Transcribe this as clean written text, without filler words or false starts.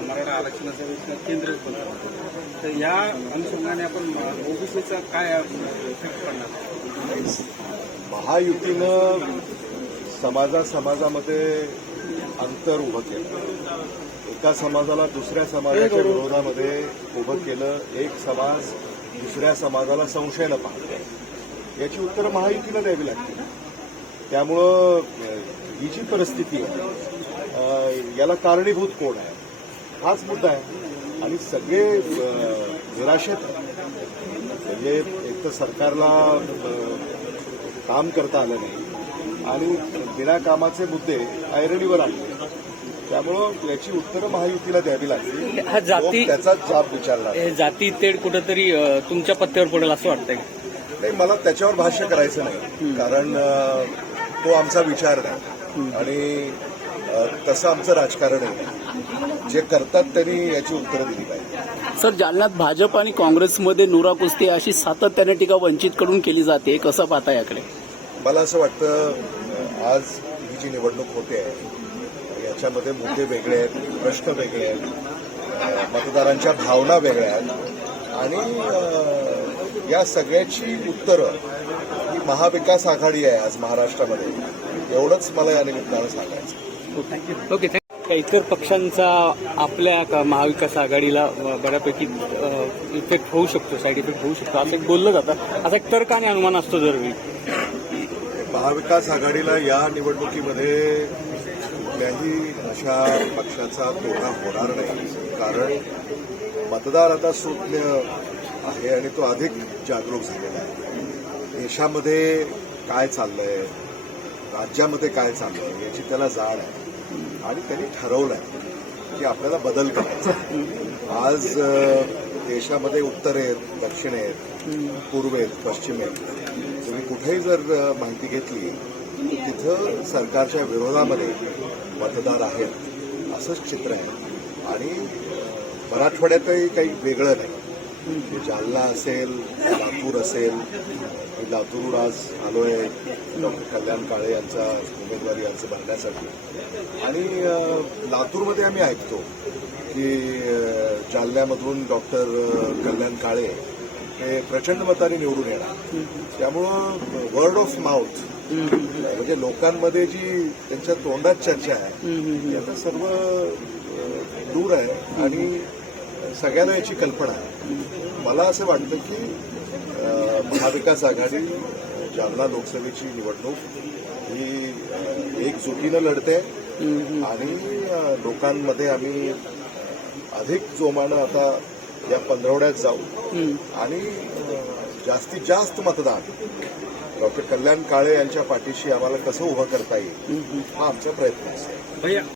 मराठा आरक्षणाचा केंद्र तर या अनुषंगाने आपण ओबीसीचा काय इफेक्ट पडणार? महायुतीनं समाजामध्ये अंतर उभं केलं, एका समाजाला दुसऱ्या समाजाच्या विरोधामध्ये उभं केलं, एक समाज दुसऱ्या समाजाला संशयानं पाहतो, याची उत्तरं महायुतीला द्यावी लागतील. त्यामुळं ही जी परिस्थिती आहे याला कारणीभूत कोण आहे हाच मुद्दा आहे. आणि सगळे निराशेत म्हणजे एक तर सरकारला काम करता आलं नाही आणि बिनाकामाचे मुद्दे ऐरणीवर आणले. त्यामुळं याची उत्तरं महायुतीला द्यावी लागतील. त्याचा जाब विचारला जाती तेढ कुठंतरी तुमच्या पत्त्यावर पडेल असं वाटतंय? नाही, मला त्याच्यावर भाष्य करायचं नाही, कारण तो आमचा विचार नाही आणि तसं आमचं राजकारण आहे. जे करतात त्यांनी याची उत्तरं दिली पाहिजे. सर, जालन्यात भाजप आणि काँग्रेसमध्ये नुरा कुस्ती अशी सातत्याने टीका वंचितकडून केली जाते, कसं पाहता याकडे? मला असं वाटतं आज ही जी निवडणूक होते याच्यामध्ये मुद्दे वेगळे आहेत, प्रश्न वेगळे आहेत, मतदारांच्या भावना वेगळ्या आहेत आणि या सगळ्याची उत्तरं ही महाविकास आघाडी आहे आज महाराष्ट्रामध्ये, एवढंच मला या निमित्तानं सांगायचं. Okay, thank you. इतर पक्षांचा आपल्या महाविकास आघाडीला बऱ्यापैकी इफेक्ट होऊ शकतो, साईड इफेक्ट होऊ शकतो असं एक बोललं जातं, असा एक तर्क आणि अनुमान असतो दरवेळी. महाविकास आघाडीला या निवडणुकीमध्ये कुठल्याही अशा पक्षाचा तोटा होणार नाही, कारण मतदार आता सुज्ञ आहे आणि तो अधिक जागरूक झालेला आहे. देशामध्ये काय चाललंय, राज्यामध्ये काय चाललंय याची त्याला जाण आहे आणि त्यांनी ठरवलं आहे की आपल्याला बदल करायचा. आज देशामध्ये उत्तरेत, दक्षिणेत, पूर्वेत, पश्चिमेत तुम्ही कुठेही जर माहिती घेतली तिथं सरकारच्या विरोधामध्ये मतदार आहेत असंच चित्र आहे. आणि मराठवाड्यातही काही वेगळं नाही. जालना असेल, लातूर असेल, मी लातूरून आज आलोय डॉक्टर कल्याण काळे यांचा उमेदवारी अर्ज भरण्यासाठी. आणि लातूरमध्ये आम्ही ऐकतो की जालन्यामधून डॉक्टर कल्याण काळे हे प्रचंड मताने निवडून येणार. त्यामुळं वर्ड ऑफ माउथ म्हणजे लोकांमध्ये जी त्यांच्या तोंडात चर्चा आहे याचा सर्व दूर आहे आणि सगळ्यांना याची कल्पना आहे. मला असं वाटतं की महाविकास आघाडी जालना लोकसभेची निवडणूक ही एकजुटीनं लढते आणि लोकांमध्ये आम्ही अधिक जोमानं आता या पंधरवड्यात जाऊ आणि जास्तीत जास्त मतदान डॉक्टर कल्याण काळे यांच्या पाठीशी आम्हाला कसं उभं करता येईल हा आमचा प्रयत्न असेल.